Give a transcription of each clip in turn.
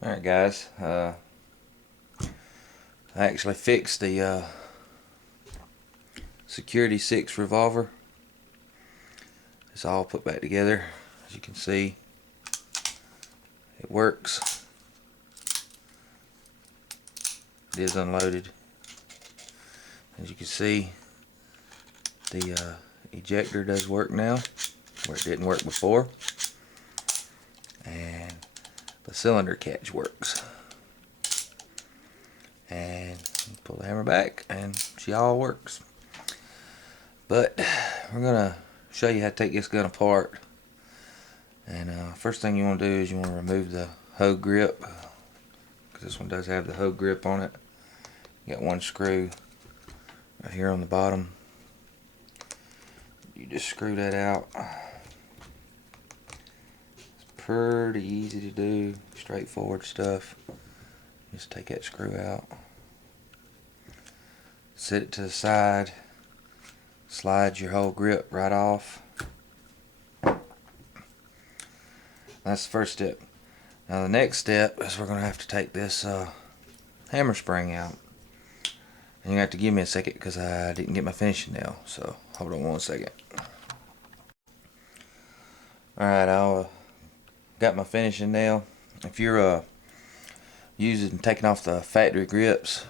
Alright guys, I actually fixed the Security 6 revolver. It's all put back together. As you can see, it works. It is unloaded. As you can see, the ejector does work now, where it didn't work before. And the cylinder catch works. And pull the hammer back and she all works. But we're gonna show you how to take this gun apart. And first thing you want to do is you want to remove the hoe grip, because this one does have the hoe grip on it. You got one screw right here on the bottom. You just screw that out. It's pretty easy to do, straightforward stuff. Just take that screw out, set it to the side, slide your whole grip right off. That's the first step. Now the next step is we're going to have to take this hammer spring out. And you have to give me a second because I didn't get my finishing nail, so hold on one second. Alright, I got my finishing nail. If you're taking off the factory grips,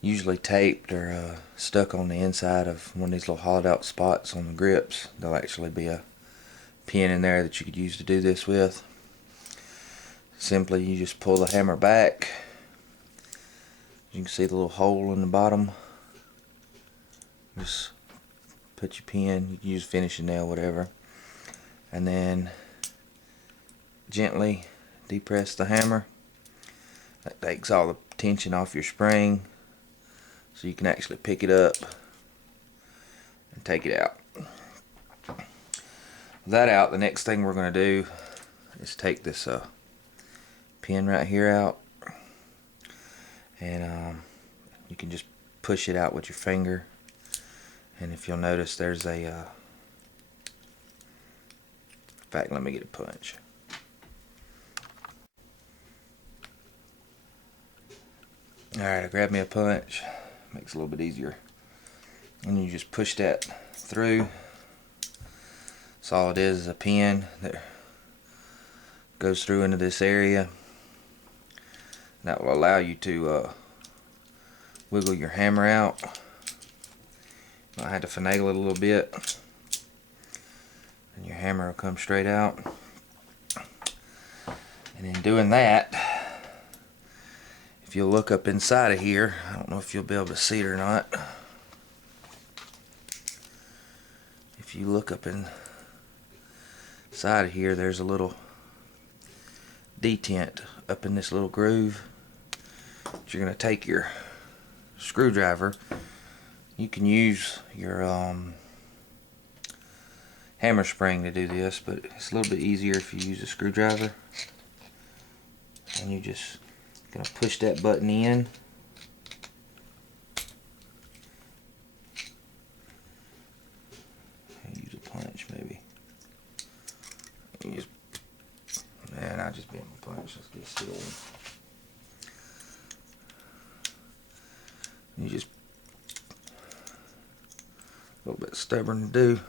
usually taped or stuck on the inside of one of these little hollowed out spots on the grips, there'll actually be a pin in there that you could use to do this with. Simply, you just pull the hammer back. You can see the little hole in the bottom. Just put your pin, you can use finishing nail, whatever, and then gently depress the hammer. That takes all the tension off your spring, so you can actually pick it up and take it out. With that out, the next thing we're going to do is take this pin right here out, and you can just push it out with your finger. And if you'll notice, there's a in fact, let me get a punch. Alright, I grabbed me a punch. Makes it a little bit easier. And you just push that through. So all it is a pin that goes through into this area. And that will allow you to wiggle your hammer out. I had to finagle it a little bit, and your hammer will come straight out. And in doing that, if you'll look up inside of here, I don't know if you'll be able to see it or not. If you look up inside of here, there's a little detent up in this little groove. You're going to take your screwdriver. You can use your hammer spring to do this, but it's a little bit easier if you use a screwdriver. And you just gonna push that button in. Use a punch maybe. Man, I just bent my punch. Let's get still. You just a little bit stubborn to do.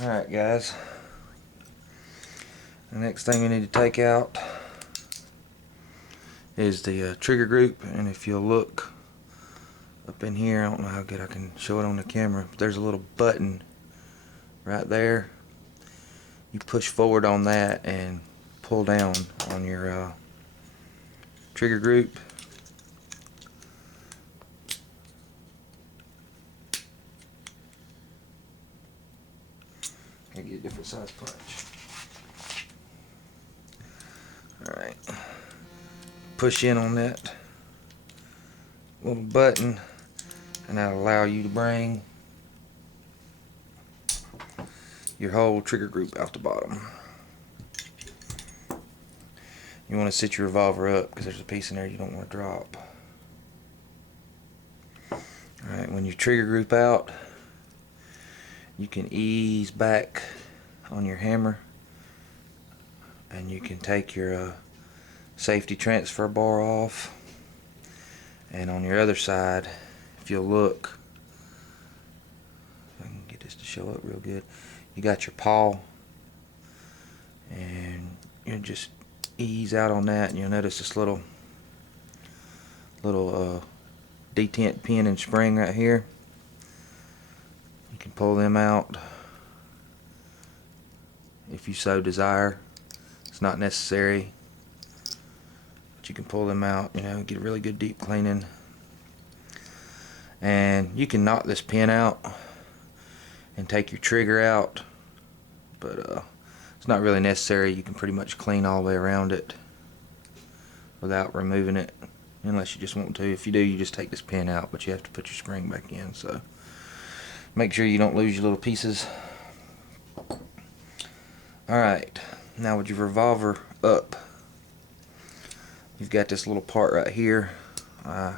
Alright guys, the next thing we need to take out is the trigger group. And if you'll look up in here, I don't know how good I can show it on the camera, but there's a little button right there. You push forward on that and pull down on your trigger group. I get a different size punch. Alright. Push in on that little button, and that'll allow you to bring your whole trigger group out the bottom. You want to sit your revolver up because there's a piece in there you don't want to drop. Alright, when you trigger group out, you can ease back on your hammer, and you can take your safety transfer bar off. And on your other side, if you'll look, if I can get this to show up real good, you got your paw, and you just ease out on that, and you'll notice this little detent pin and spring right here. You can pull them out if you so desire. It's not necessary, but you can pull them out, you know, get a really good deep cleaning. And you can knock this pin out and take your trigger out, but it's not really necessary. You can pretty much clean all the way around it without removing it, unless you just want to. If you do, you just take this pin out, but you have to put your spring back in, so make sure you don't lose your little pieces. Alright, now with your revolver up, you've got this little part right here. I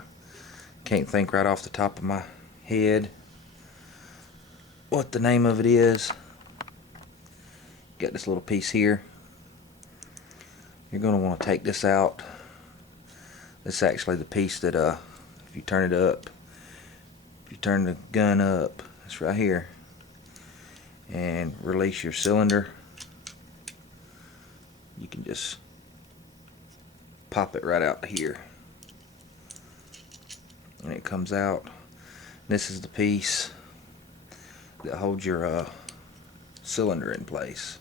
can't think right off the top of my head what the name of it is. Got this little piece here. You're going to want to take this out. This is actually the piece that if you turn it up, if you turn the gun up, it's right here, and release your cylinder, you can just pop it right out here, and it comes out. This is the piece that holds your cylinder in place.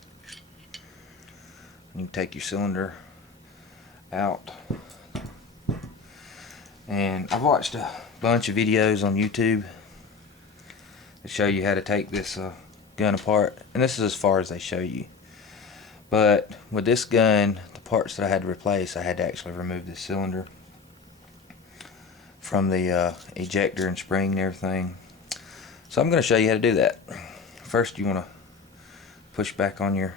You can take your cylinder out, and I've watched a bunch of videos on YouTube that show you how to take this gun apart, and this is as far as they show you. But with this gun, the parts that I had to replace, I had to actually remove this cylinder from the ejector and spring and everything. So I'm going to show you how to do that. First, you want to push back on your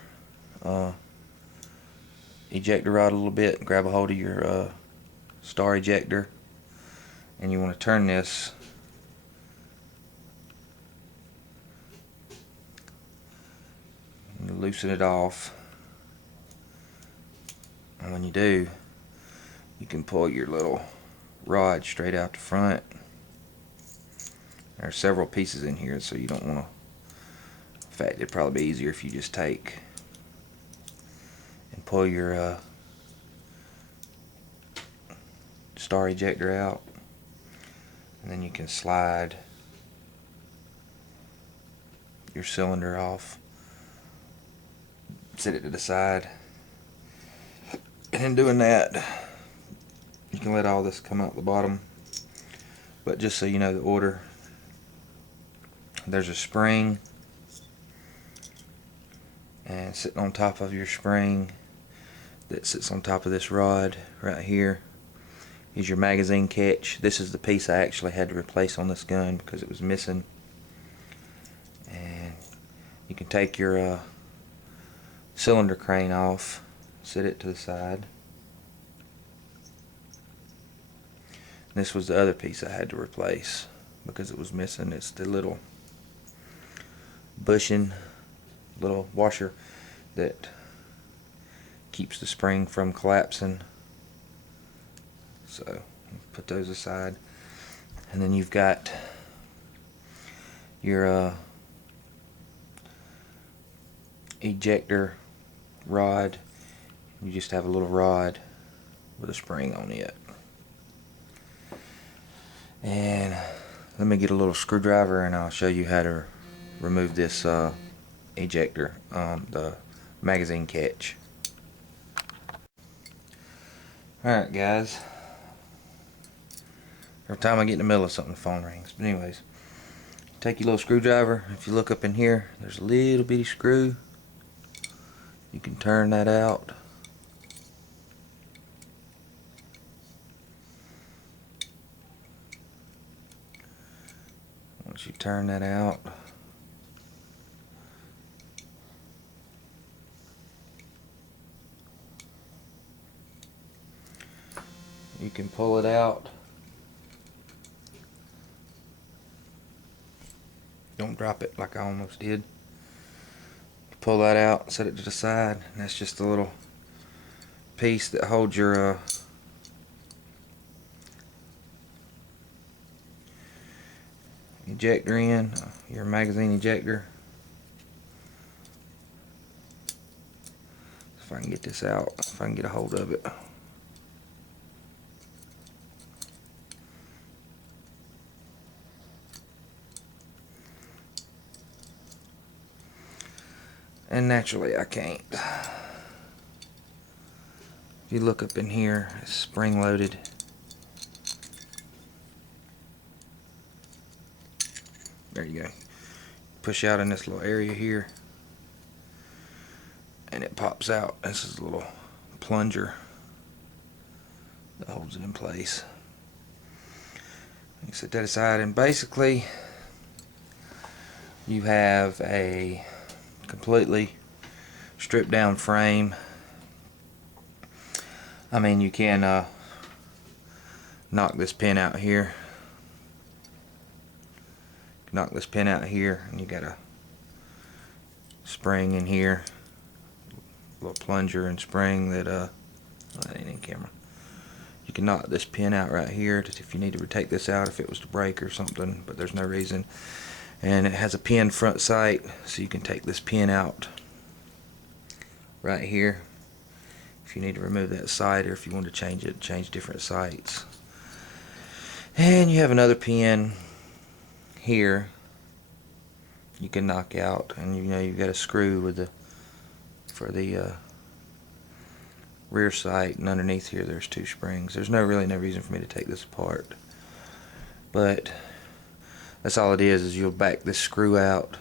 ejector rod a little bit and grab a hold of your star ejector, and you want to turn this and loosen it off. And when you do, you can pull your little rod straight out the front. There are several pieces in here, so you don't want to. In fact, it'd probably be easier if you just take and pull your star ejector out, and then you can slide your cylinder off, set it to the side, and in doing that, you can let all this come out the bottom. But just so you know the order, there's a spring, and sitting on top of your spring that sits on top of this rod right here is your magazine catch. This is the piece I actually had to replace on this gun because it was missing. And you can take your cylinder crane off, set it to the side. This was the other piece I had to replace because it was missing. It's the little bushing, little washer that keeps the spring from collapsing. So put those aside, and then you've got your ejector rod. You just have a little rod with a spring on it. And let me get a little screwdriver and I'll show you how to remove this ejector, the magazine catch. Alright guys, every time I get in the middle of something the phone rings. But anyways, take your little screwdriver. If you look up in here, there's a little bitty screw. You can turn that out. Once you turn that out, you can pull it out don't drop it like I almost did. Pull that out, set it to the side, and that's just a little piece that holds your ejector in, your magazine ejector. If I can get this out, if I can get a hold of it. And naturally I can't. If you look up in here, it's spring loaded. There you go. Push out in this little area here and it pops out. This is a little plunger that holds it in place. You set that aside, and basically you have a completely stripped down frame. I mean, you can knock this pin out here. Knock this pin out here, and you got a spring in here, a little plunger and spring that that ain't in camera. You can knock this pin out right here if you need to take this out if it was to break or something, but there's no reason. And it has a pin front sight, so you can take this pin out right here if you need to remove that sight, or if you want to change it, change different sights. And you have another pin here you can knock out, and you know you've got a screw with the for the rear sight, and underneath here there's two springs. There's really no reason for me to take this apart, but that's all it is you'll back this screw out.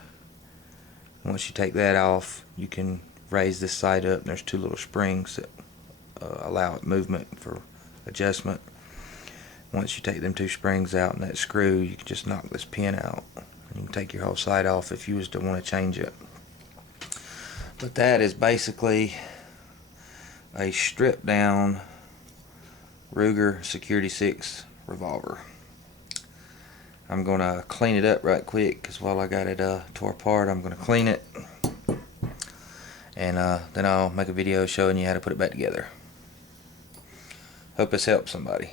Once you take that off, you can raise this side up, and there's two little springs that allow it movement for adjustment. Once you take them two springs out and that screw, you can just knock this pin out, and you can take your whole side off if you was to want to change it. But that is basically a stripped down Ruger Security 6 revolver. I'm gonna clean it up right quick, because while I got it tore apart, I'm gonna clean it, and then I'll make a video showing you how to put it back together. Hope this helps somebody.